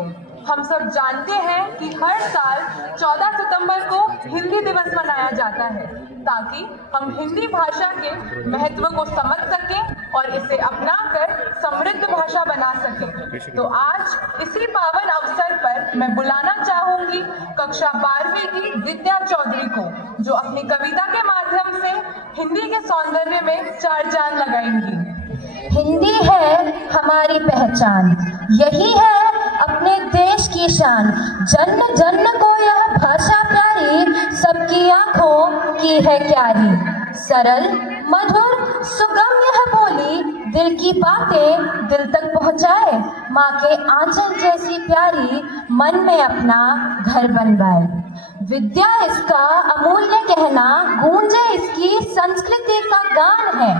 साथियों, हम सब जानते हैं कि हर साल 14 सितंबर को हिंदी दिवस मनाया जाता है ताकि हम हिंदी भाषा के महत्व को समझ सकें और इसे अपनाकर समृद्ध भाषा बना सकें। तो आज इसी पावन अवसर पर मैं बुलाना चाहूंगी कक्षा 12वीं की विद्या चौधरी को, जो अपनी कविता के माध्यम से हिंदी के सौंदर्य में चार चांद लगाएंगी। हिंदी है हमारी पहचान, यही है अपने देश की शान। जन जन को यह भाषा प्यारी, सबकी आंखों की है क्यारी। सरल मधुर सुगम यह बोली, दिल की बातें दिल तक पहुंचाए। माँ के आंचल जैसी प्यारी, मन में अपना घर बनवाए। विद्या इसका अमूल्य कहना, गूंजे इसकी संस्कृति का गान है।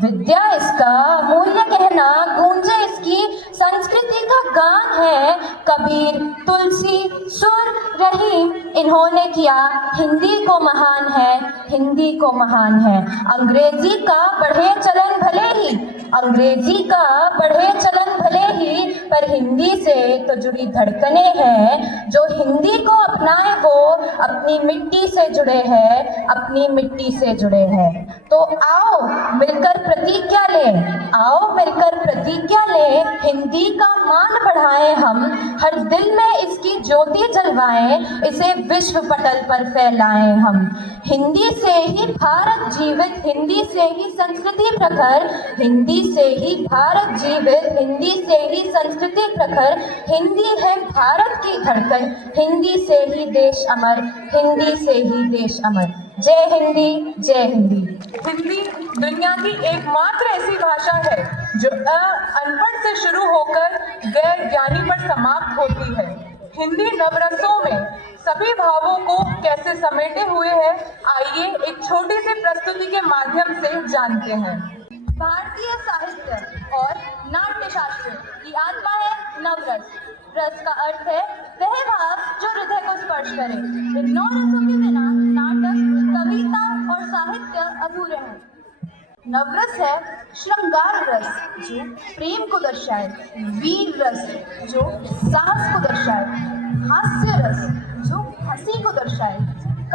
विद्या इसका अमूल्य कहना, गूंजे इसकी संस्कृति का गान है। कबीर, तुलसी, सुर, रहीम, इन्होंने किया हिंदी को महान है, हिंदी को महान है। अंग्रेजी का बढ़े चलन भले ही, अंग्रेजी का बढ़े चलन भले ही, पर हिंदी से तो जुड़ी धड़कनें हैं। जो हिंदी को अपनाए वो अपनी मिट्टी से जुड़े हैं, अपनी मिट्टी से जुड़े हैं। तो आओ मिलकर प्रतिज्ञा लें, आओ मिलकर प्रतिज्ञा लें, हिंदी का मान बढ़ाएं हम, हर दिल में इसकी ज्योति जलवाएं, इसे विश्व पटल पर फैलाएं हम। हिंदी से ही भारत जीवित, हिंदी से ही संस्कृति प्रखर, हिंदी से ही भारत जीवित, हिंदी से ही संस्कृति प्रखर। हिंदी है भारत की धड़कन, हिंदी से ही देश अमर, हिंदी से ही देश अमर। जय हिंदी, जय हिंदी। हिंदी दुनिया की एकमात्र ऐसी भाषा है जो अनपढ़ से शुरू होकर गैर ज्ञानी पर समाप्त होती है। हिंदी नवरसों में सभी भावों को कैसे समेटे हुए है, आइए एक छोटी सी प्रस्तुति के माध्यम से जानते हैं। भारतीय साहित्य और नाट्य शास्त्र की आत्मा है नवरस। रस का अर्थ है वह भाव जो हृदय को स्पर्श करे। इन नौ रसों के बिना नाटक, कविता और साहित्य अधूरे हैं। नवरस है श्रृंगार रस जो प्रेम को दर्शाए, वीर रस जो साहस को दर्शाए, हास्य रस जो हंसी को दर्शाए,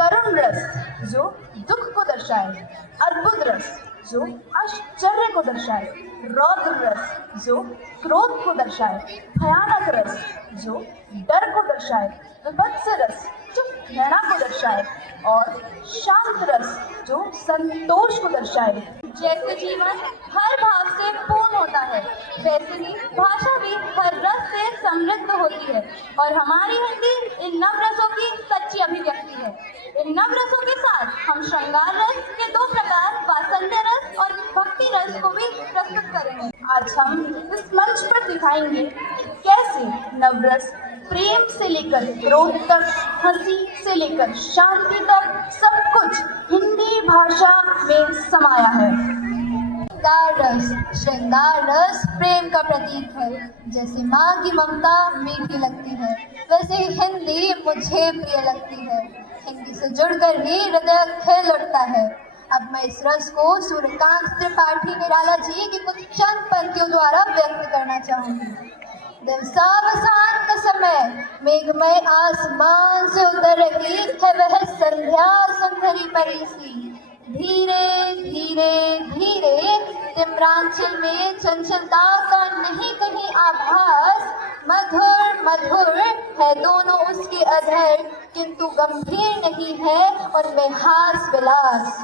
करुण रस जो दुख को दर्शाए, अद्भुत रस जो आश्चर्य को दर्शाए, रौद्र रस जो क्रोध को दर्शाए, भयानक रस जो डर को दर्शाए, विभत्स रस जो घृणा को दर्शाए और शांत रस जो संतोष को दर्शाए। जैसे जीवन हर भाव से पूर्ण होता है, वैसे ही भाषा भी हर रस से समृद्ध होती है और हमारी हिंदी इन नवरसों की सच्ची अभिव्यक्ति है। इन नवरसों के साथ हम श्रृंगार रस के दो प्रकार, वात्सल्य रस और भक्ति रस को भी प्रस्तुत करेंगे। आज हम इस मंच पर दिखाएंगे कैसे नवरस प्रेम से लेकर क्रोध तक, हंसी से लेकर शांति तक सब कुछ हिंदी भाषा में समाया है। श्रृंगार रस प्रेम का प्रतीक है। जैसे माँ की ममता मीठी लगती है, वैसे ही हिंदी मुझे प्रिय लगती है। हिंदी से जुड़कर ही हृदय खिल उठता है। अब मैं इस रस को सूर्यकांत त्रिपाठी निराला जी की कुछ चंद पंक्तियों द्वारा व्यक्त करना चाहूंगी। दिवसावसान का समय, मेघमय आसमान से उतर रही है वह संध्या सुंदरी परी सी। धीरे धीरे धीरे तिम्रांचल में चंचलता का नहीं कहीं आभास। मधुर मधुर है दोनों उसके अधर, किंतु गंभीर नहीं है उनमें हास विलास।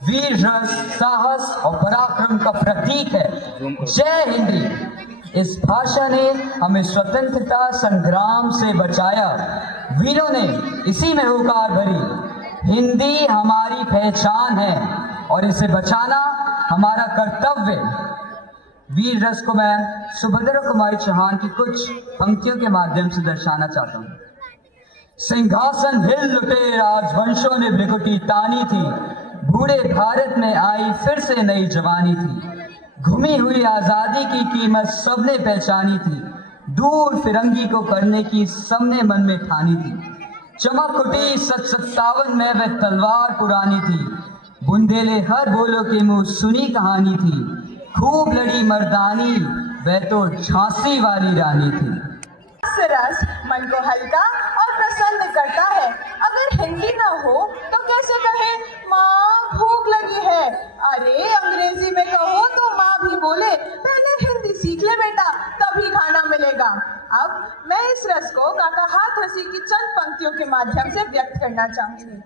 वीर रस साहस और पराक्रम का प्रतीक है। जय हिंदी। इस भाषा ने हमें स्वतंत्रता संग्राम से बचाया, वीरों ने इसी में होकार भरी। हिंदी हमारी पहचान है और इसे बचाना हमारा कर्तव्य। वीर रस को मैं सुभद्रा कुमारी चौहान की कुछ पंक्तियों के माध्यम से दर्शाना चाहता हूँ। सिंहासन हिल लुटे राजवंशों ने भ्रिकुटी तानी थी, बूढ़े भारत में आई फिर से नई जवानी थी। घुमी हुई आजादी की कीमत सबने पहचानी थी, दूर फिरंगी को करने की सबने मन में ठानी थी। चमक उठी 57 में वह तलवार पुरानी थी, बुंदेले हर बोलो के मुंह सुनी कहानी थी। खूब लड़ी मर्दानी, वह तो झांसी वाली रानी थी। हास्य रस मन को हल्का और प्रसन्न करता है। अगर हिंदी न हो तो कैसे कहे माँ भूख लगी है। अरे अंग्रेजी में कहो तो माँ भी बोले पहले हिंदी सीख ले बेटा, तभी खाना मिलेगा। अब मैं इस रस को काका हाथरसी की चंद पंक्तियों के माध्यम से व्यक्त करना चाहूंगी।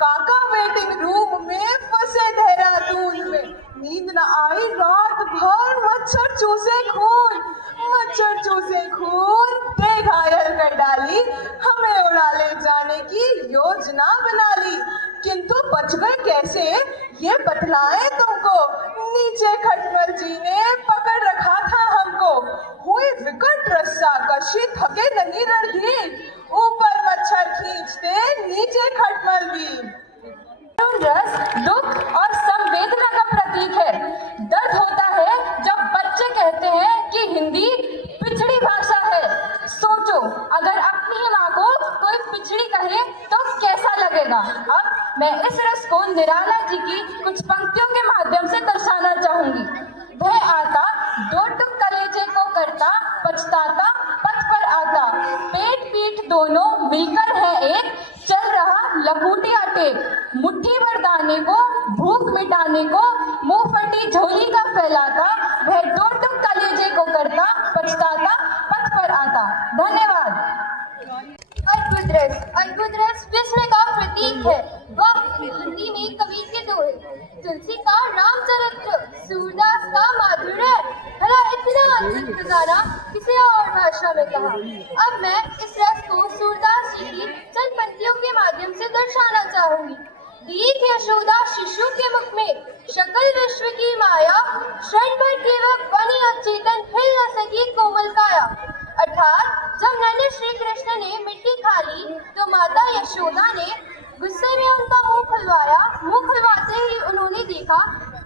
काका वेटिंग रूम में फंसे देहरादून में, नींद न आई रात भर, मच्छर चूसे खून, मच्छर चूसे खून, दे घायल कर डाली, हमें उड़ा ले जाने की योजना बना ली, किंतु बच गए कैसे ये बतलाएं तुमको, नीचे खटमल जी ने पकड़ रखा था हमको, हुई विकट रस्सा कशी थके नहीं रणधीर, ऊपर मच्छर खींचते नीचे खटमल भी। रस दुख और संवेदना का प्रतीक है। दर्द होता है जब बच्चे कहते हैं कि हिंदी पिछड़ी भाषा है। सोचो अगर अपनी ही माँ को कोई पिछड़ी कहे तो कैसा लगेगा। अब मैं इस रस को निराला जी की कुछ पंक्तियों के माध्यम से दर्शाना चाहूंगी। वह आता दो टुक कलेजे को करता, पछताता पथ पर आता, पेट पीठ दोनों मिलकर है एक, चल रहा लखूटिया टेक, मुट्ठी भर दाने को भूख मिटाने को, मुंह फटी झोली का फैलाता, वह दो टुक कलेजे को करता, पछताता पथ पर आता। धन्यवाद। अद्भुत रस विस्मय का प्रतीक है। वह हिंदी में कवि के दोहे, तुलसी का रामचरित्र, सूरदास का माधुर्य, भला इतना अद्भुत खजाना किसी और भाषा में कहा। अब मैं इस रस को सूरदास जी की चंद पंक्तियों के माध्यम से दर्शाना चाहूंगी। दीख यशोदा शिशु के मुख में, शकल विश्व की माया, क्षण भर के वह बनी अचेतन, हिल न सकी कोमल काया। अर्थात जब नन्हे श्री कृष्ण ने मिट्टी खा ली तो माता यशोदा ने गुस्से में उनका मुंह खुलवाया। मुंह खुलवाते ही उन्होंने देखा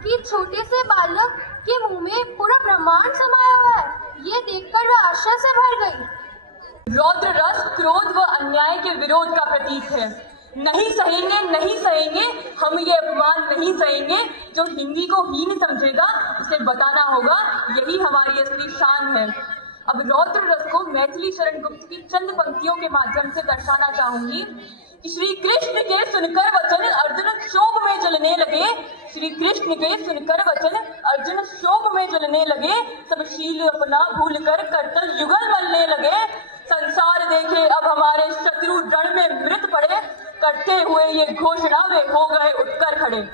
कि छोटे से बालक के मुंह में पूरा ब्रह्मांड समाया हुआ है। ये देखकर वह आश्चर्य से भर गई। रौद्र रस क्रोध व अन्याय के विरोध का प्रतीक है। नहीं सहेंगे, नहीं सहेंगे, हम ये अपमान नहीं सहेंगे। जो हिंदी को हीन समझेगा उसे बताना होगा यही हमारी असली शान है। अब रौद्र रस को मैथिली शरण गुप्त की चंद पंक्तियों के माध्यम से दर्शाना चाहूंगी कि श्री कृष्ण के सुनकर वचन अर्जुन क्षोभ में जलने लगे। श्री कृष्ण के सुनकर वचन अर्जुन क्षोभ में जलने लगे। सब शील अपना भूल कर करतल युगल मलने लगे। संसार देखे अब हमारे शत्रु रण में मृत पड़े। करते हुए ये घोषणा वे हो गए उठकर खड़े।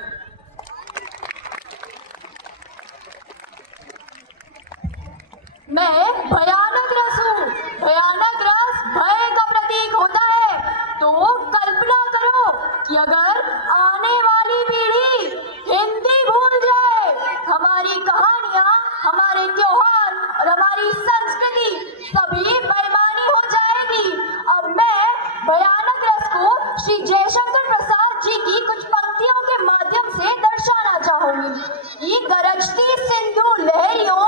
मैं भयानक रस हूँ। भयानक रस भय का प्रतीक होता है। तो कल्पना करो कि अगर आने वाली पीढ़ी हिंदी भूल जाए, हमारी कहानियाँ, हमारे त्योहार और हमारी संस्कृति सभी बेईमानी हो जाएगी। अब मैं भयानक रस को श्री जयशंकर प्रसाद जी की कुछ पंक्तियों के माध्यम से दर्शाना चाहूंगी। ये गरजती सिंधु लहरियों,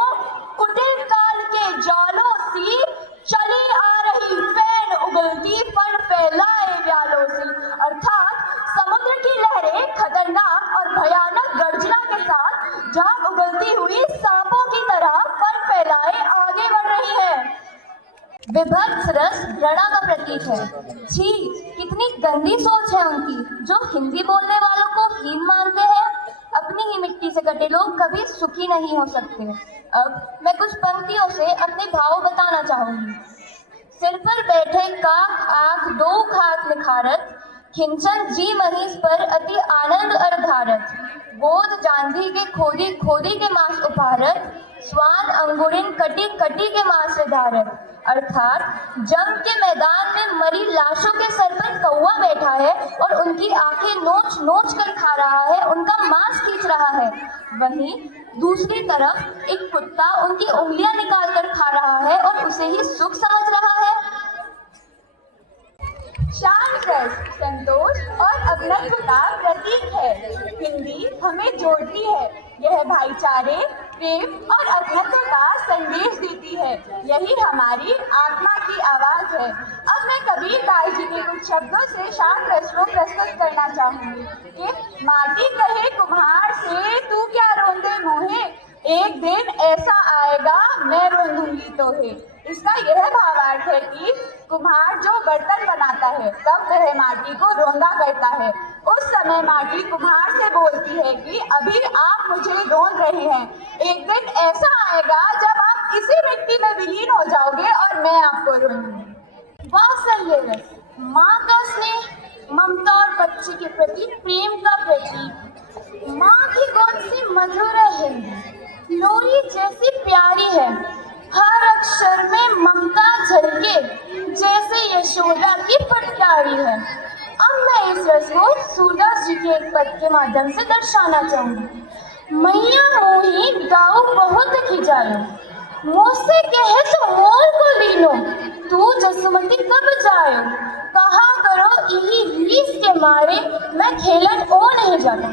कुटिल काल के जालों सी, चली आ रही फैन उगलती फन फैलाए व्यालों सी। अर्थात समुद्र की लहरें खतरनाक और भयानक गर्जना के साथ जाग उगलती हुई सांपों की तरह फन फैलाए आगे बढ़ रही है। विभत्स रस घृणा का प्रतीक है। छी, कितनी गंदी सोच है उनकी जो हिंदी बोलने वालों को हीन मानते हैं। अपनी ही मिट्टी से कटे लोग कभी सुखी नहीं हो सकते। अब मैं कुछ पंक्तियों से अपने भाव बताना चाहूंगी। सिर पर बैठे काक आंख दो खाक निखारत, खिंचन जी महीस पर अति आनंद अरधारत, गोद जांधी के खोदी खोदी के मांस उपहारत, स्वान अंगुरिन कटी कटी के मांस धारत। अर्थात जंग के मैदान में मरी लाशों के सर पर कौवा बैठा है और उनकी आंखें नोच नोच कर खा रहा है, उनका मांस खींच रहा है। वहीं दूसरी तरफ एक कुत्ता उनकी उंगलियां निकाल कर खा रहा है और उसे ही सुख समझ रहा है। शांत रस संतोष और अग्नत्व का प्रतीक है। हिंदी हमें जोड़ती है। यह भाईचारे, प्रेम और अग्नत्व का संदेश देती है। यही हमारी आत्मा की आवाज है। अब मैं कबीर दास जी के कुछ शब्दों से शांत रस को प्रस्तुत करना चाहूंगी कि माटी कहे कुम्हार से तू क्या रोंदे मोहे, एक दिन ऐसा आएगा मैं रोंदूंगी तो है। इसका यह भावार्थ है कि कुम्हार जो बर्तन बनाता है तब वह माटी को रोंदा करता है। उस समय माटी कुम्हार से बोलती है कि अभी आप मुझे रोंद रहे हैं, एक दिन ऐसा आएगा जब आप इसी मिट्टी में विलीन हो जाओगे और मैं आपको रोंदूंगी। वात्सल्य रस, माँ का स्नेह, ममता और बच्चे के प्रति प्रेम का प्रतीक। माँ की गोद से मधुर है हिंदी, लोरी जैसी प्यारी है, हर अक्षर में ममता झलके जैसे यशोदा की फटकारी है। अब मैं इस रस को सूरदास जी के एक पद के माध्यम से दर्शाना चाहूंगी। मैया मोही गाऊ बहुत खिजायो, मुझसे कहे तो मोल को लीनो, तू जसुमती कब जायो, कहा करो यही रीस के मारे मैं खेलन ओ नहीं जाता।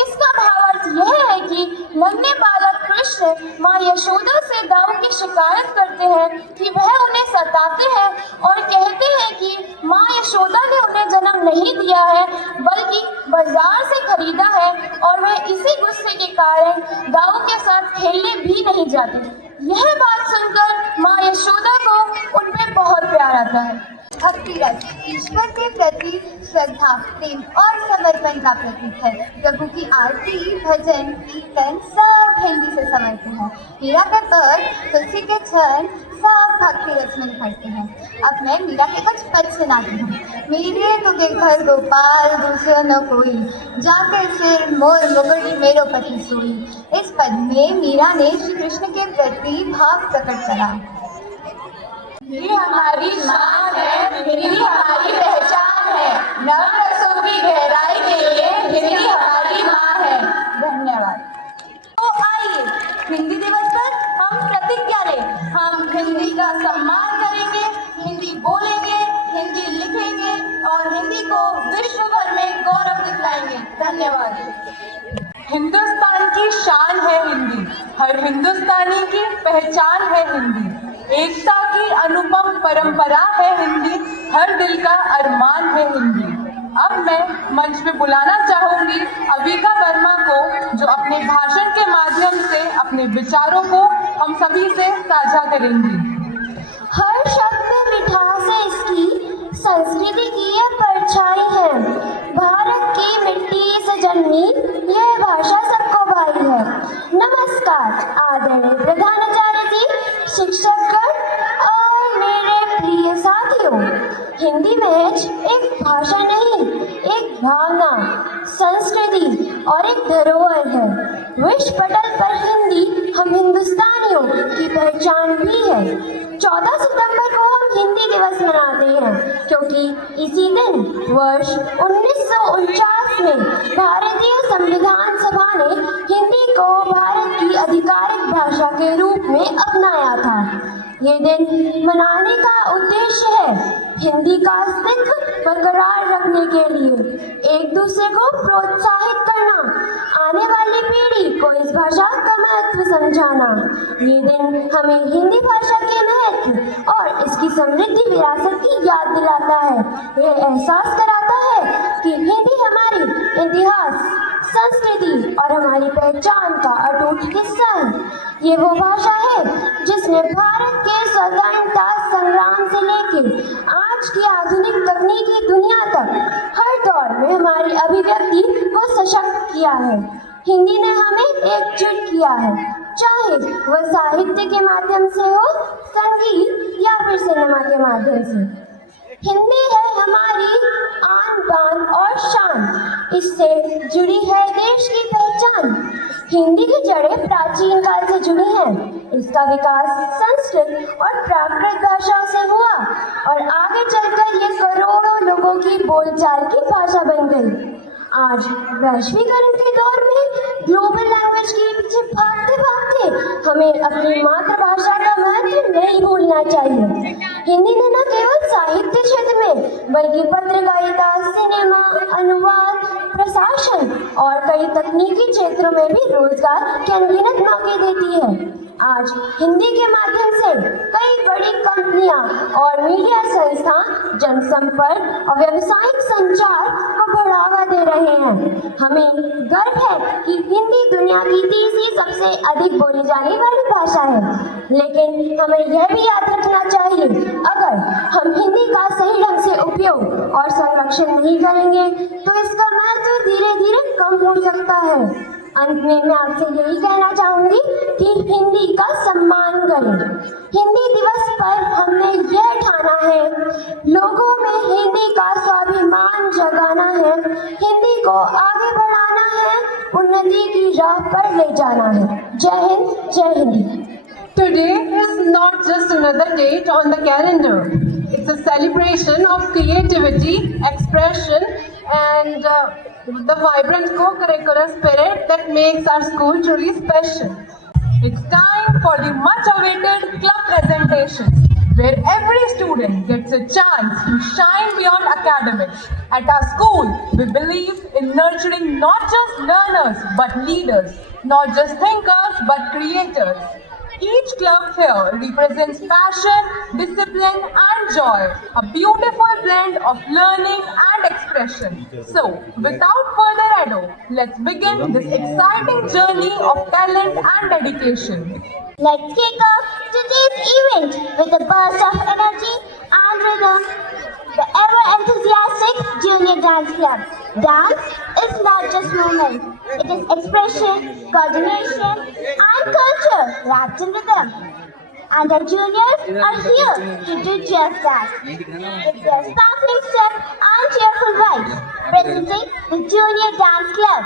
इसका भावार्थ यह है कि नन्हे बालक कृष्ण माँ यशोदा से दाऊ की शिकायत करते हैं कि वह उन्हें सताते हैं और कहते हैं कि माँ यशोदा ने उन्हें जन्म नहीं दिया है बल्कि बाजार से खरीदा है, और वह इसी गुस्से के कारण दाऊ के साथ खेलने भी नहीं जाते। यह बात सुनकर माँ यशोदा को उन पे बहुत प्यार आता है। भक्ति रस ईश्वर के प्रति श्रद्धा, प्रेम और समर्पण का प्रतीक है। प्रभु की आरती, भजन, कीर्तन सब हिंदी से समझते हैं। मीरा का पद, तुलसी के छंद सब भक्ति रस में निखरते हैं। अब मैं मीरा के कुछ पद सुनाती हूँ। मेरे तुगे घर गोपाल दूसरा न कोई, जाकर सिर मोर मुकुट मेरो पति सोई। इस पद में मीरा ने श्री कृष्ण के प्रति भाव प्रकट करा। हिंदी हमारी शान है, हिंदी हमारी पहचान है, नव रसों की गहराई के लिए हिंदी हमारी माँ है। धन्यवाद। तो आइए हिंदी दिवस पर हम प्रतिज्ञा लें। हम हिंदी का सम्मान करेंगे, हिंदी बोलेंगे, हिंदी लिखेंगे और हिंदी को विश्व भर में गौरव दिखलाएंगे। धन्यवाद। हिंदुस्तान की शान है हिंदी, हर हिंदुस्तानी की पहचान है हिंदी, एकता की अनुपम परंपरा है हिंदी, हर दिल का अरमान है हिंदी। अब मैं मंच पे बुलाना चाहूंगी अविका वर्मा को, जो अपने भाषण के माध्यम से अपने विचारों को हम सभी से साझा करेंगी। हर शब्द में मिठास है इसकी, संस्कृति की यह परछाई है, भारत की मिट्टी से जन्मी यह भाषा सबको भाई है। नमस्कार आदरणीय प्रधानाचार्य जी, शिक्षकगण और मेरे प्रिय साथियों। हिंदी महज एक भाषा नहीं, एक भावना, संस्कृति और एक धरोहर है। विश्व पटल पर हिंदी हम हिंदुस्तानियों की पहचान भी है। 14 सितंबर को हम हिंदी दिवस मनाते हैं क्योंकि इसी दिन वर्ष 1949 में भारतीय संविधान सभा ने हिंदी को भारत की आधिकारिक भाषा के रूप में अपनाया था। ये दिन मनाने का उद्देश्य है हिंदी का अस्तित्व बरकरार रखने के लिए एक दूसरे को प्रोत्साहित करना, आने वाली पीढ़ी को इस भाषा का महत्व समझाना। ये दिन हमें हिंदी भाषा के महत्व और इसकी समृद्धि विरासत की याद दिलाता है। यह एहसास कराता है कि हिंदी हमारी इतिहास, संस्कृति और हमारी पहचान का अटूट हिस्सा है। ये वो भाषा है जिसने भारत के स्वतंत्रता संग्राम से लेकर आज की आधुनिक तकनीकी दुनिया तक हर दौर में हमारी अभिव्यक्ति को सशक्त किया है। हिंदी ने हमें एकजुट किया है, चाहे वह साहित्य के माध्यम से हो, संगीत या फिर सिनेमा के माध्यम से। हिंदी है हमारी आन बान और शान, इससे जुड़ी है देश की पहचान। हिंदी की जड़ें प्राचीन काल से जुड़ी हैं। इसका विकास संस्कृत और प्राकृत भाषाओं से हुआ और आगे चलकर ये करोड़ों लोगों की बोलचाल की भाषा बन गई। आज वैश्वीकरण के दौर में ग्लोबल लैंग्वेज के पीछे भागते भागते हमें अपनी मातृभाषा का महत्व नहीं भूलना चाहिए। हिंदी ने न केवल साहित्य क्षेत्र में बल्कि पत्रकारिता, सिनेमा, अनुवाद, प्रशासन और कई तकनीकी क्षेत्रों में भी रोजगार के अनगिनत मौके देती है। आज हिंदी के माध्यम से कई बड़ी कंपनियां और मीडिया संस्थान जनसंपर्क और व्यावसायिक संचार को बढ़ावा दे रहे हैं। हमें गर्व है कि हिंदी दुनिया की तीसरी सबसे अधिक बोली जाने वाली भाषा है, लेकिन हमें यह भी याद रखना चाहिए, अगर हम हिंदी का सही ढंग से उपयोग और संरक्षण नहीं करेंगे तो इसका महत्व धीरे धीरे कम हो सकता है। अंत में मैं आपसे यही कहना चाहूंगी कि हिंदी का सम्मान करें। हिंदी दिवस पर हमने यह ठाना है, लोगों में हिंदी का स्वाभिमान जगाना है, हिंदी को आगे बढ़ाना है, उन्नति की राह पर ले जाना है। जय हिंद, जय Hindi. Today is not just another date on the calendar. It's a celebration of creativity, expression, and the vibrant co-curricular spirit that makes our school truly special. It's time for the much-awaited club presentations, where every student gets a chance to shine beyond academics. At our school, we believe in nurturing not just learners but leaders, not just thinkers but creators. Each club here represents passion, discipline and joy, a beautiful blend of learning and expression. So, without further ado, let's begin this exciting journey of talent and dedication. Let's kick off today's event with a burst of energy and rhythm. The ever-enthusiastic Junior Dance Club. Dance is not just movement. It is expression, coordination and culture wrapped in rhythm. And the juniors are here to do just that. With their sparkling step and cheerful vibes, presenting the Junior Dance Club.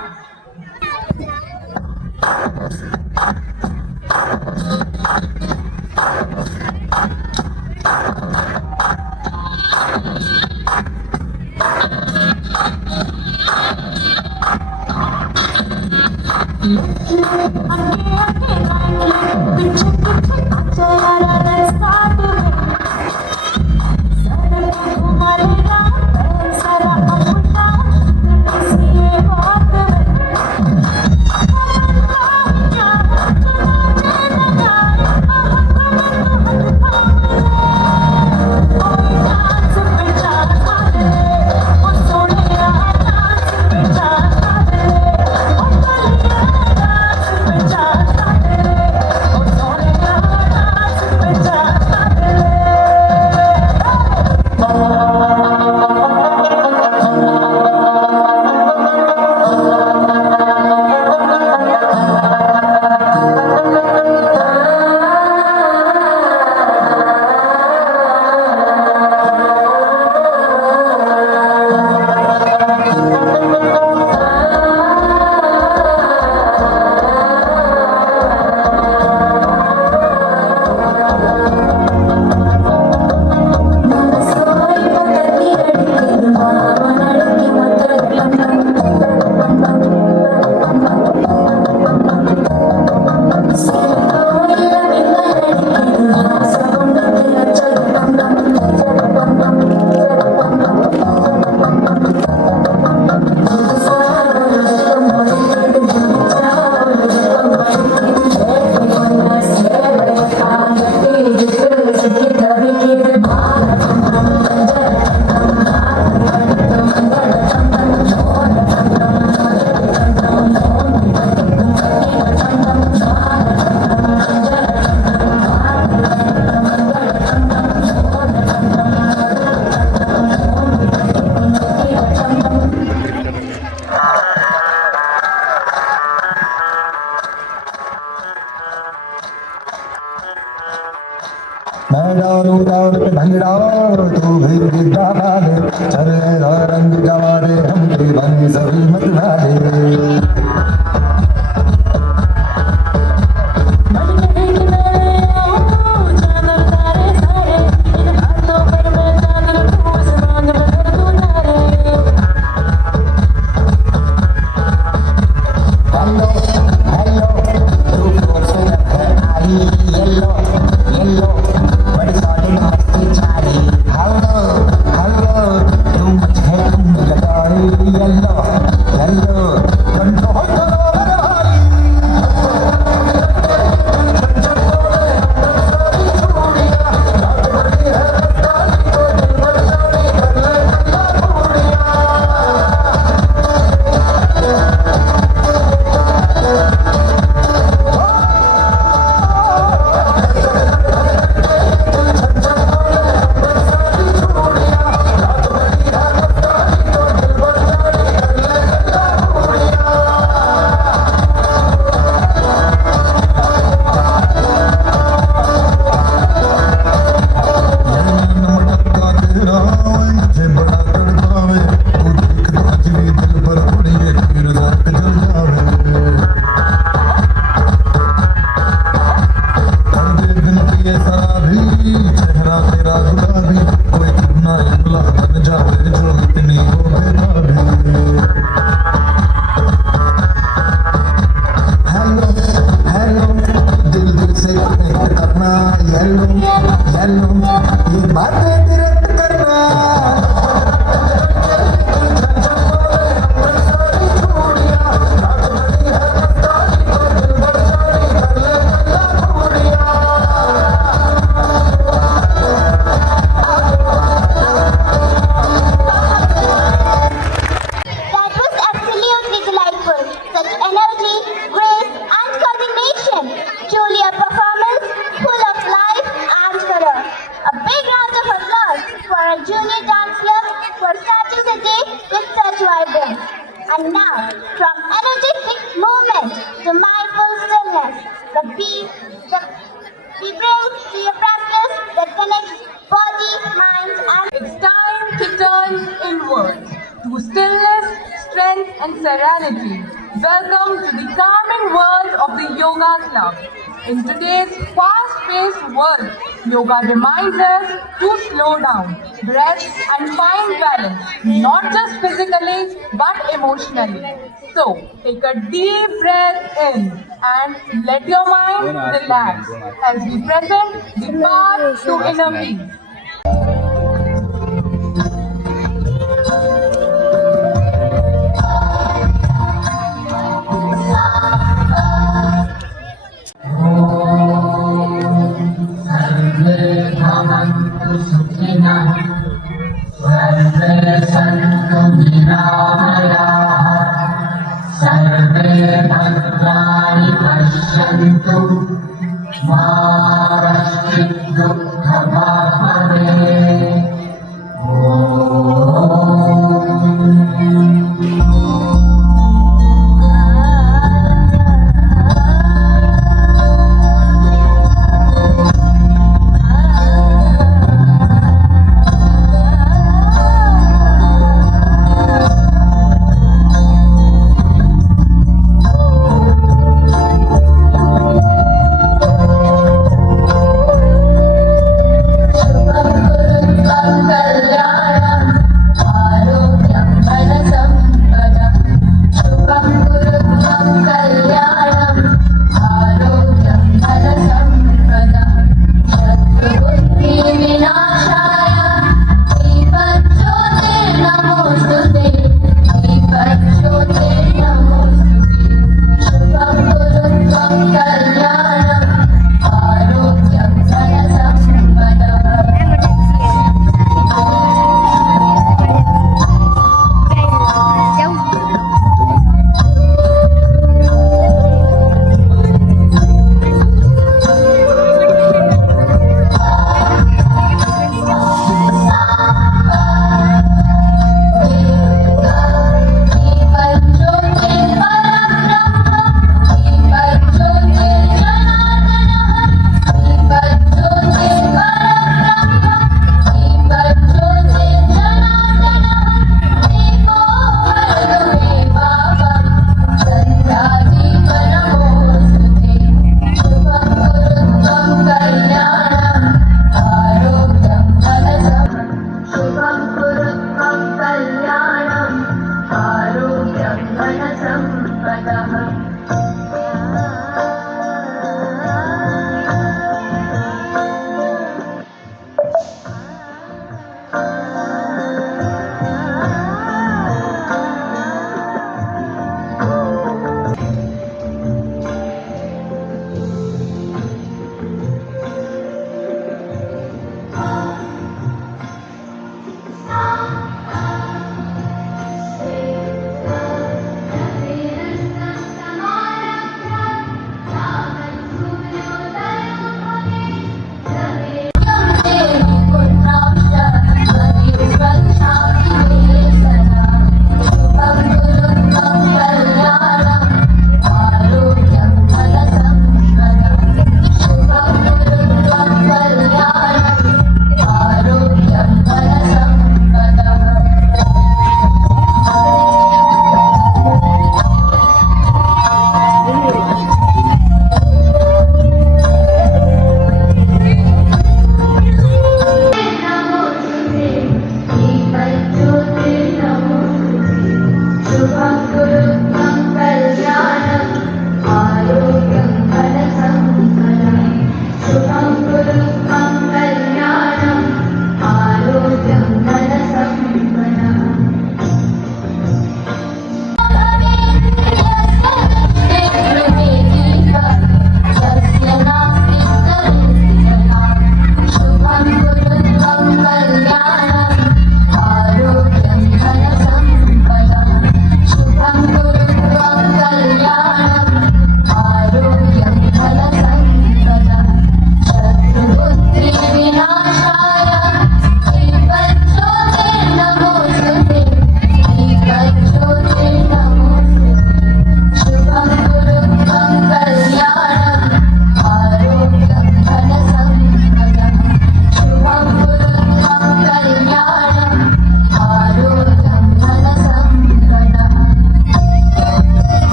मैं डालू डाल पे भंगड़ा तू भी गिद्दा वाले चले रंग जमा दे हम के बने सभी मत वाले junior dance club for such a city with such vibrance. And now, from energetic movement to mindful stillness, we bring to your practice that connects body, mind, and It's time to turn inward to stillness, strength, and serenity. Welcome to the calming world of the Yoga Club. In today's fast-paced world, yoga reminds us to slow down, breath, and find balance, not just physically but emotionally. So, take a deep breath in and let your mind relax as we present the path to inner peace.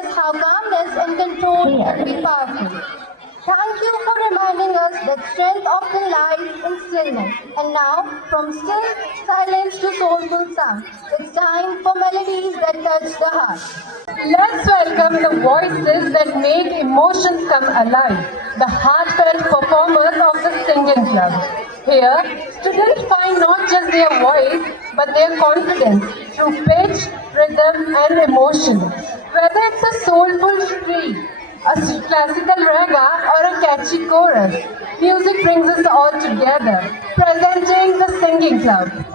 us how calmness and control can be powerful. Thank you for reminding us that strength often lies in stillness. And now, from still silence to soulful sound, it's time for melodies that touch the heart. Let's welcome the voices that make emotions come alive, the heartfelt performers of the Singing Club. Here, students find not just their voice, but their confidence through pitch, rhythm, and emotion. Whether it's a soulful shriek, a classical raga, or a catchy chorus, music brings us all together, presenting the Singing Club.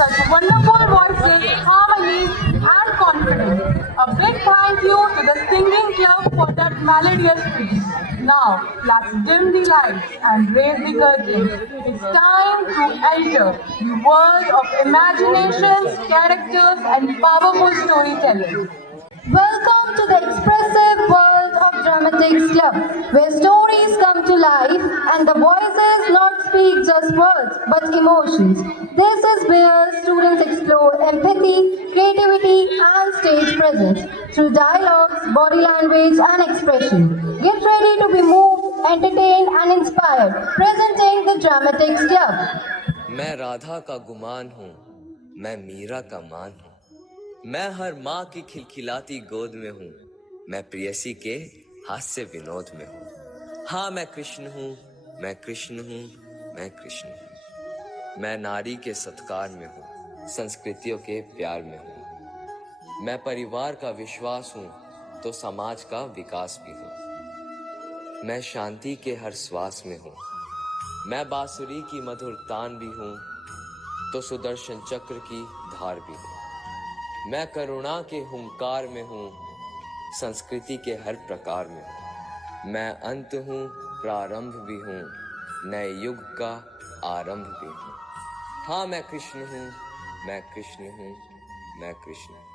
Such wonderful voices, harmonies, and confidence. A big thank you to the Singing Club for that melodious piece. Now, let's dim the lights and raise the curtain. It's time to enter the world of imaginations, characters, and powerful storytelling. Welcome to the expressive world of Dramatics Club, where stories come to life and the voices not speak just words but emotions. This is where students explore empathy, creativity, and stage presence through dialogues, body language, and expression. Get ready to be moved, entertained, and inspired. Presenting the Dramatics Club. मैं राधा का गुमान हूँ, मैं मीरा का मान हूँ, मैं हर माँ की खिलखिलाती गोद में हूँ, मैं प्रेयसी के हास्य विनोद में हूँ। हाँ मैं कृष्ण हूँ, मैं कृष्ण हूँ, मैं कृष्ण हूँ। मैं नारी के सत्कार में हूँ, संस्कृतियों के प्यार में हूँ। मैं परिवार का विश्वास हूँ, तो समाज का विकास भी हूँ। मैं शांति के हर श्वास में हूँ, मैं बांसुरी की मधुर तान भी हूँ, तो सुदर्शन चक्र की धार भी हूँ। मैं करुणा के हुंकार में हूँ, संस्कृति के हर प्रकार में हूँ। मैं अंत हूँ, प्रारंभ भी हूँ, नए युग का आरंभ भी हूँ। हाँ, मैं कृष्ण हूँ, मैं कृष्ण हूँ, मैं कृष्ण हूँ।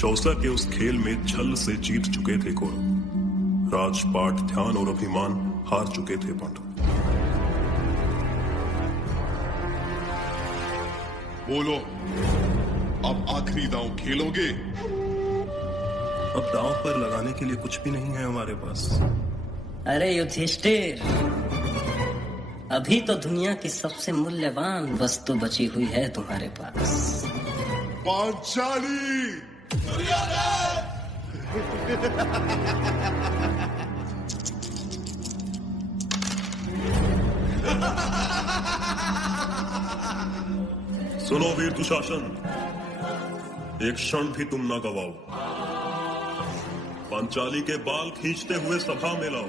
चौसा के उस खेल में छल से जीत चुके थे कौरव, राजपाट, ध्यान और अभिमान हार चुके थे पांडव। बोलो, अब आखिरी दांव खेलोगे? अब दांव पर लगाने के लिए कुछ भी नहीं है हमारे पास। अरे युधिष्ठिर, अभी तो दुनिया की सबसे मूल्यवान वस्तु बची हुई है तुम्हारे पास। पांचाली! सुनो वीर दुशासन, एक क्षण भी तुम ना गवाओ। पांचाली के बाल खींचते हुए सभा में लाओ।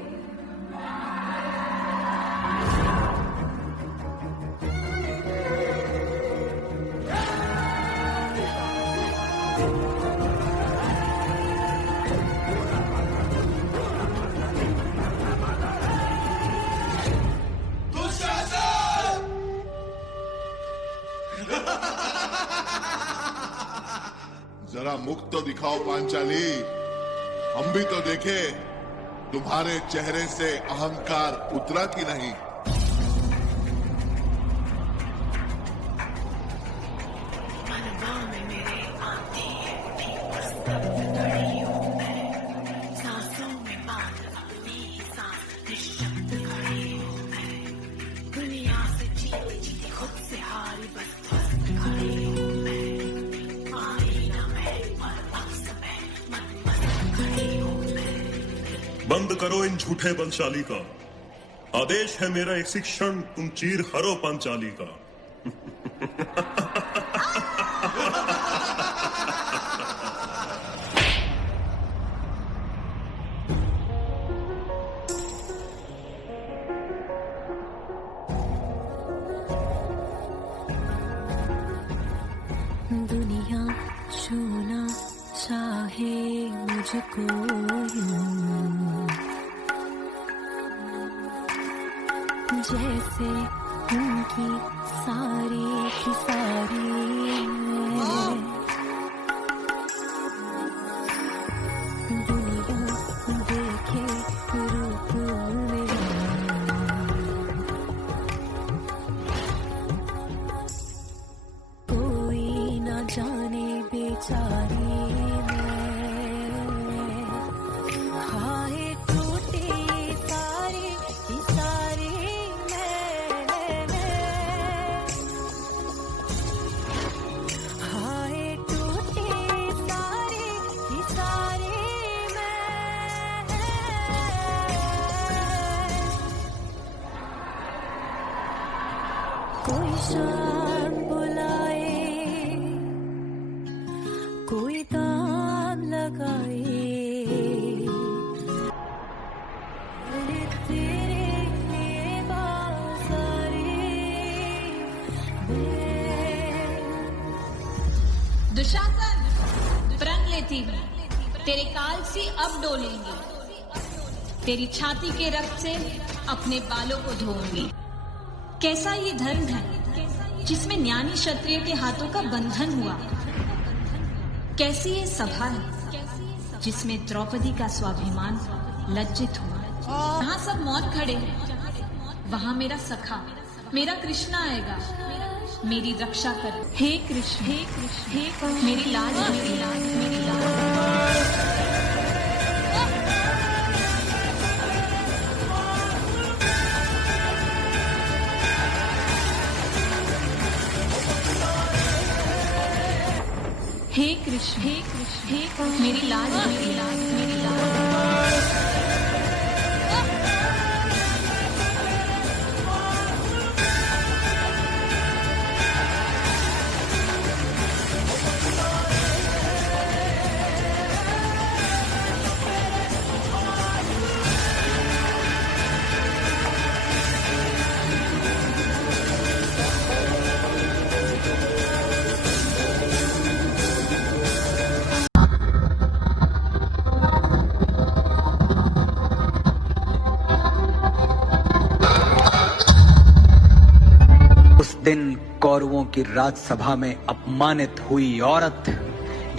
जरा मुख तो दिखाओ पांचाली, हम भी तो देखे तुम्हारे चेहरे से अहंकार उतरा कि नहीं। बंद करो इन झूठे बलशाली का, आदेश है मेरा इसी क्षण तुम चीर हरो पांचाली का। दुनिया छूना चाहे मुझको जैसे उनकी सारी की सारी दुनिया देखे रूप मेरा, कोई न जाने बेचारी हाय टूटे सारी की सारी कोई कोई दाम लगाए। अरे तेरे लिए बाज़ारे दुशासन प्रण लेती हूँ, तेरे काल से अब डोलेंगे, तेरी छाती के रक्त से अपने बालों को धोऊंगी। कैसा ये धर्म है जिसमें ज्ञानी क्षत्रिय के हाथों का बंधन हुआ? कैसी ये सभा है जिसमें द्रौपदी का स्वाभिमान लज्जित हुआ? जहाँ सब मौत खड़े हैं वहाँ मेरा सखा, मेरा कृष्ण आएगा, मेरी रक्षा कर। हे कृष्ण, हे कृष्ण, हे कृष्ण, मेरी लाज, मेरी लाज, मेरी लाज। हे कृष्ण, हे कृष्ण, हे कृष्ण, मेरी लाज, मेरी लाज, मेरी लाज। दिन कौरवों की राजसभा में अपमानित हुई औरत,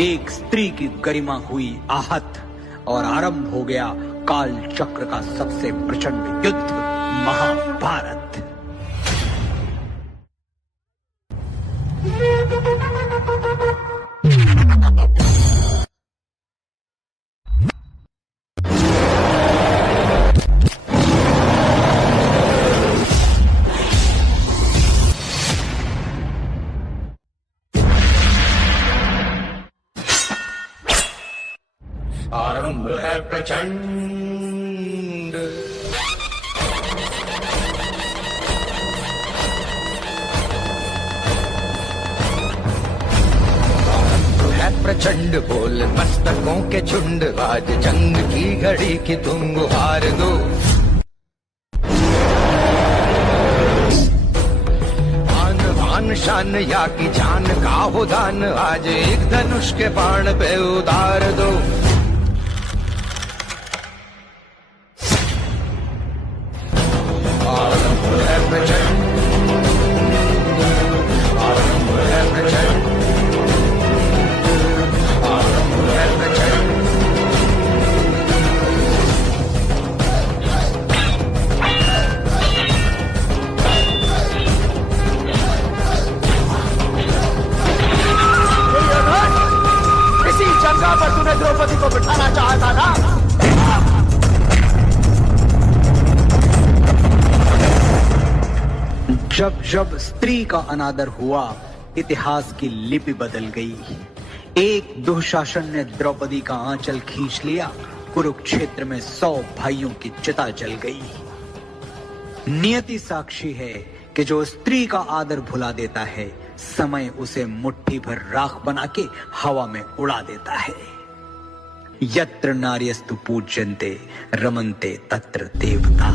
एक स्त्री की गरिमा हुई आहत और आरंभ हो गया काल चक्र का सबसे प्रचंड युद्ध, महाभारत। आरंभ है प्रचंड, प्रचंड बोल मस्तकों के झुंड, आज जंग की घड़ी की तुम गुहार दो। आन बान शान या की जान का हो दान, आज एक धनुष के बाण पे उतार दो। आरंभ है प्रचंड, आरंभ है प्रचंड, आरंभ है प्रचंड। इसी जगह पर तूने द्रौपदी को बिठाना चाहता था। जब जब स्त्री का अनादर हुआ, इतिहास की लिपि बदल गई। एक दुशासन ने द्रौपदी का आंचल खींच लिया, कुरुक्षेत्र में 100 भाइयों की चिता जल गई। नियति साक्षी है कि जो स्त्री का आदर भुला देता है, समय उसे मुट्ठी भर राख बना के हवा में उड़ा देता है। यत्र नार्यस्तु पूज्यन्ते रमन्ते तत्र देवता।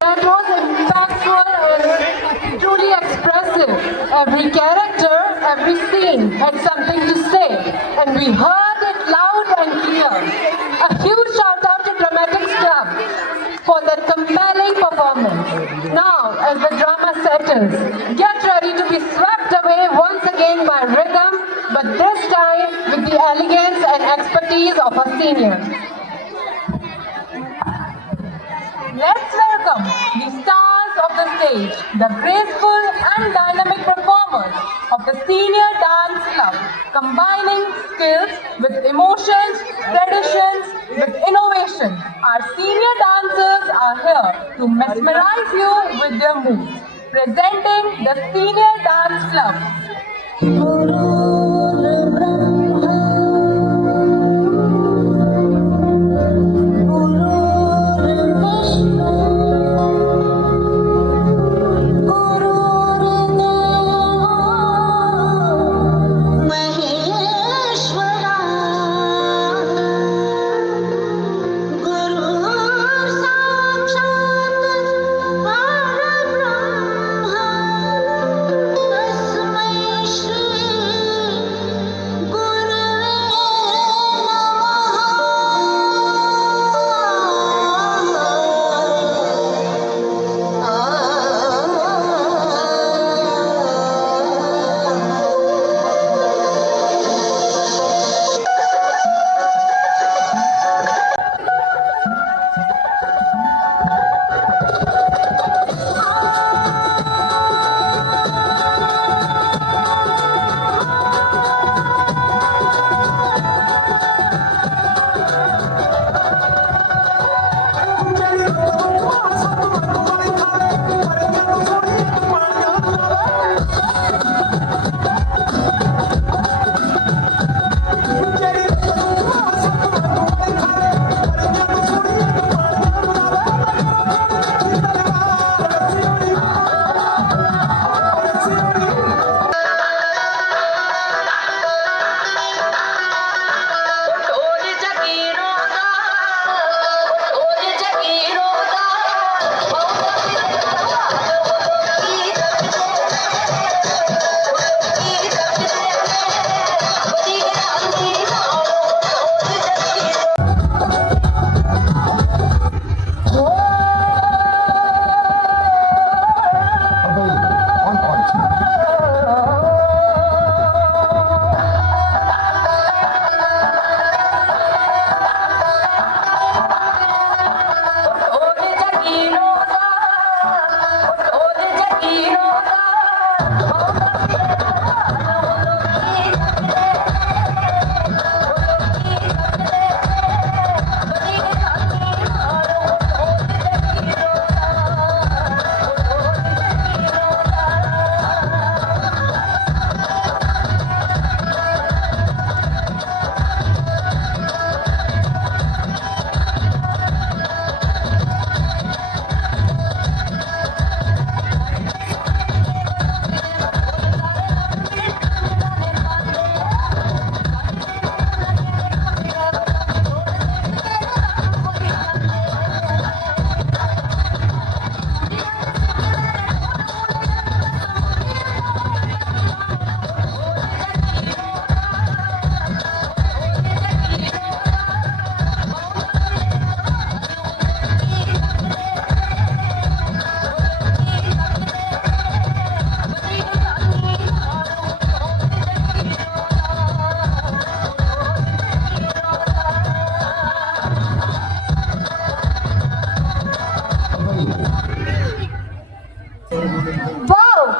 That was impactful and truly expressive. Every character, every scene had something to say, and we heard it loud and clear. A huge shout out to Dramatics Club for that compelling performance. Now, as the drama settles, get ready to be swept away once again by rhythm, but this time with the elegance and expertise of our seniors. Let's welcome the stars of the stage, the graceful and dynamic performers of the Senior Dance Club, combining skills with emotions, traditions with innovation. Our senior dancers are here to mesmerize you with their moves. Presenting the Senior Dance Club.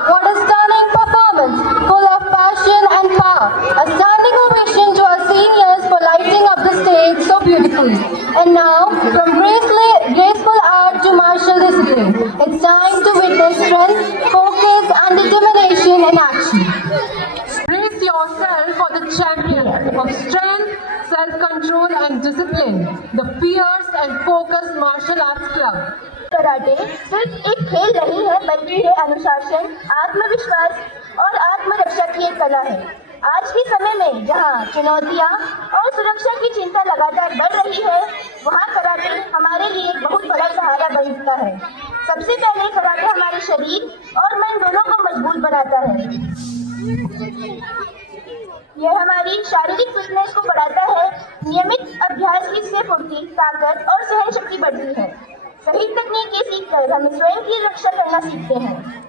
what a stunning performance, full of passion and power. A standing ovation to our seniors for lighting up the stage so beautifully. And now, from graceful art to martial discipline, it's time to witness strength, focus and determination in action. Brace yourself for the champion of strength, self-control and discipline, the Fierce and Focused Martial Arts Club. Karate सिर्फ एक खेल नहीं है, बल्कि है अनुशासन, आत्मविश्वास और आत्मरक्षा की एक कला है। आज के समय में जहां चुनौतियां और सुरक्षा की चिंता लगातार बढ़ रही है, वहां कराटे हमारे लिए एक बहुत बड़ा सहारा बनता है। सबसे पहले कराटे हमारे शरीर और मन दोनों को मजबूत बनाता है। यह हमारी शारीरिक फिटनेस को बढ़ाता है। नियमित अभ्यास से फुर्ती, ताकत और सहन शक्ति बढ़ती है। सही तकनीकें सीखकर हम स्वयं की रक्षा करना सीखते हैं।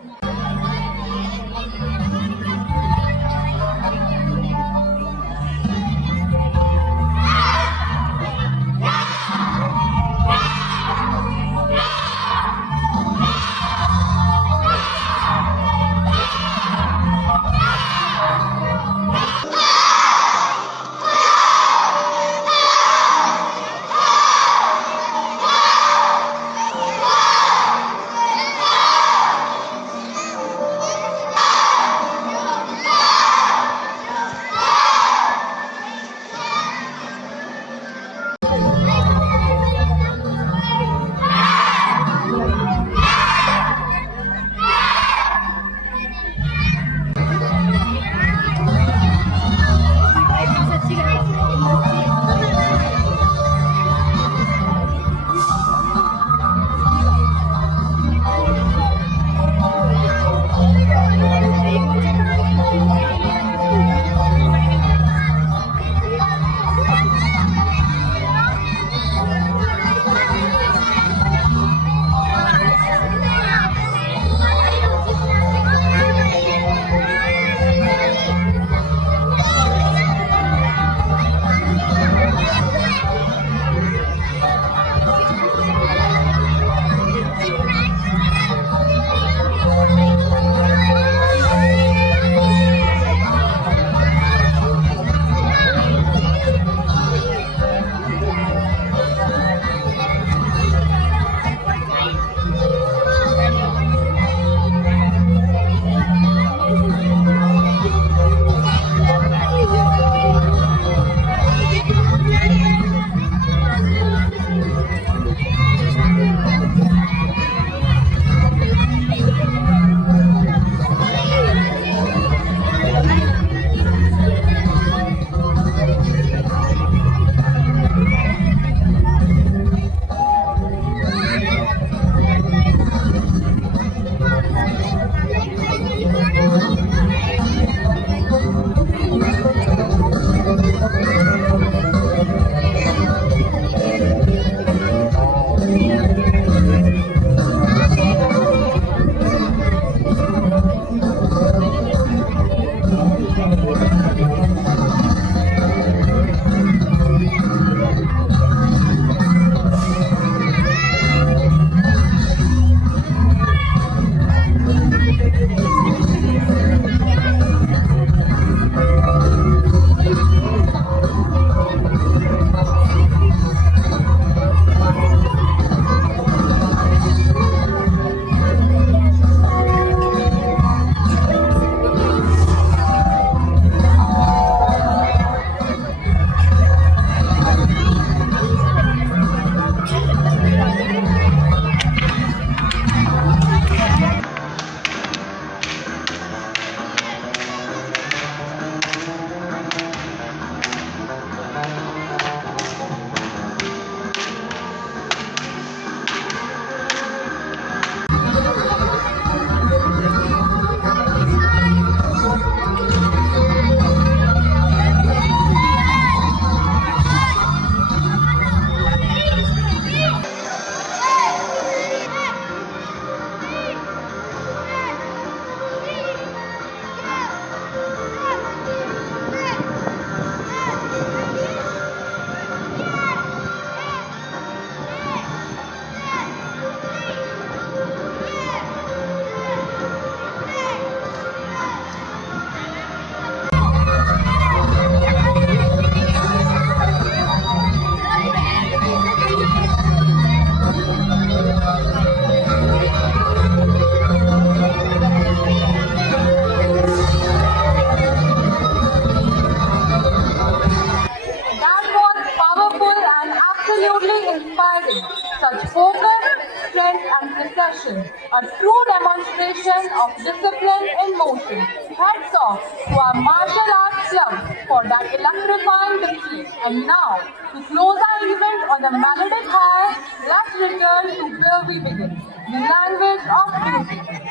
action, a true demonstration of discipline in motion. Hats off to our martial arts club for that electrifying display. And now, to close our event on a melodic high, let's return to where we begin, the language of music.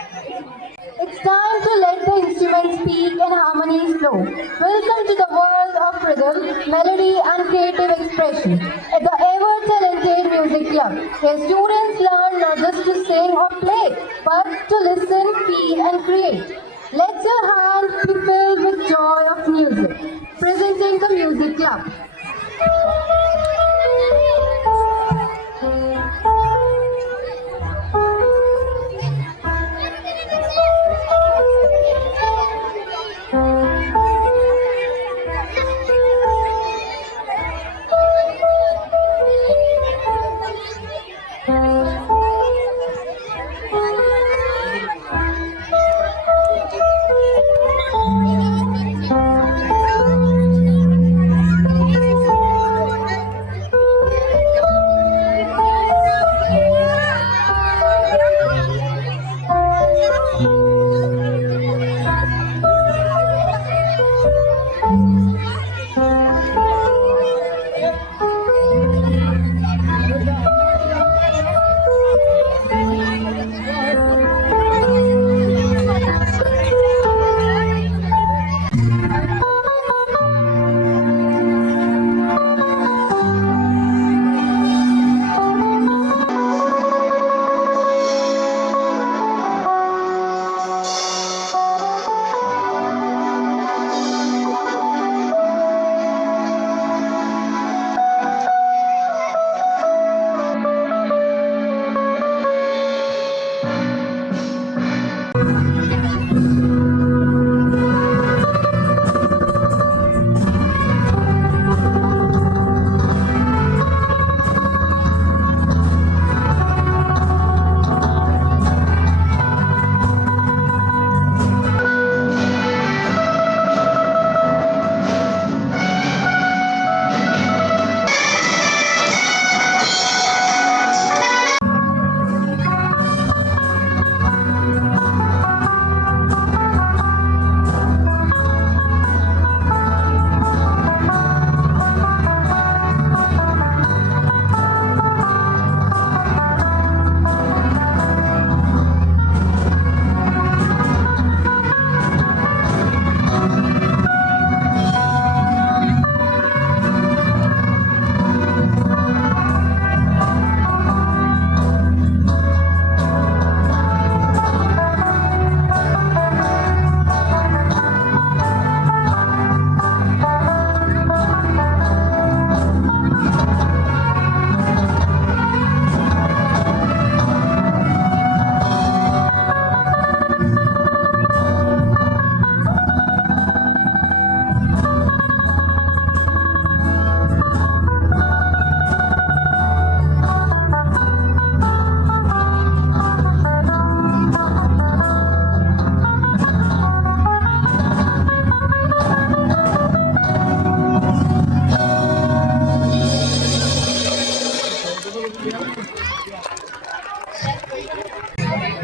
It's time to let the instruments speak and harmonies flow. Welcome to the world of rhythm, melody and creative expression. At the ever-talented Music Club, here students learn not just to sing or play, but to listen, feel and create. Let your hands be filled with joy of music. Presenting the Music Club.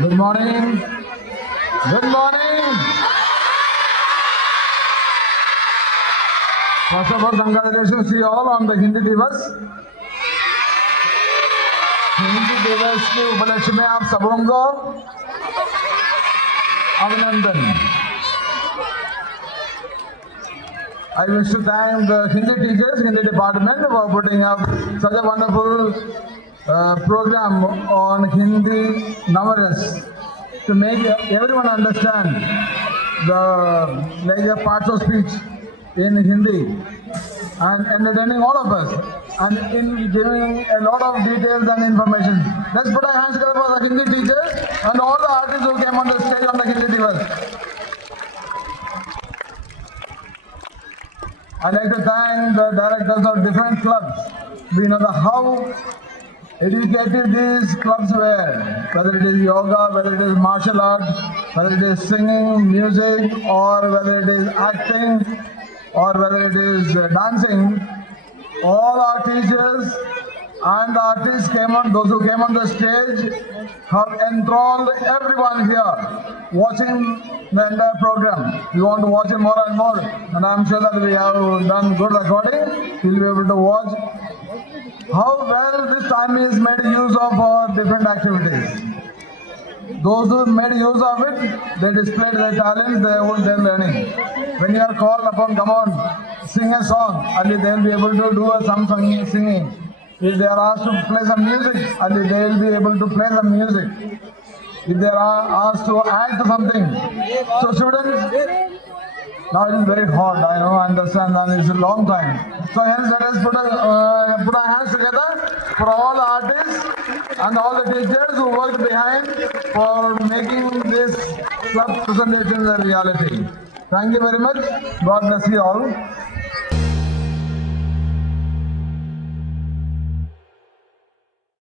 Good morning. Good morning. First of all, congratulations to you all on the Hindi Divas. Hindi दिवस के उपलक्ष्य में आप सबों को अभिनंदन. I wish to thank the Hindi teachers, Hindi department for putting up such a wonderful program on Hindi Navaras to make everyone understand the major parts of speech in Hindi and entertaining all of us and in giving a lot of details and information. Let's put our hands together for the Hindi teachers and all the artists who came on the stage on the Hindi Divas. I'd like to thank the directors of different clubs. We know how educative these clubs were, whether it is yoga, whether it is martial art, whether it is singing, music, or whether it is acting, or whether it is dancing. All our teachers And the artists came on, those who came on the stage have enthralled everyone here watching the entire program. We want to watch it more and more, and I'm sure that we have done good recording. We'll be able to watch how well this time is made use of for different activities. Those who made use of it, they displayed their talent, they're learning. When you are called upon, come on, sing a song, and they'll be able to do some singing. If they are asked to play some music, and they will be able to play some music. If they are asked to act something. So students, now it is very hot, I know, I understand, and it's a long time. So hence let us put our hands together for all the artists and all the teachers who worked behind for making this club presentation a reality. Thank you very much. God bless you all.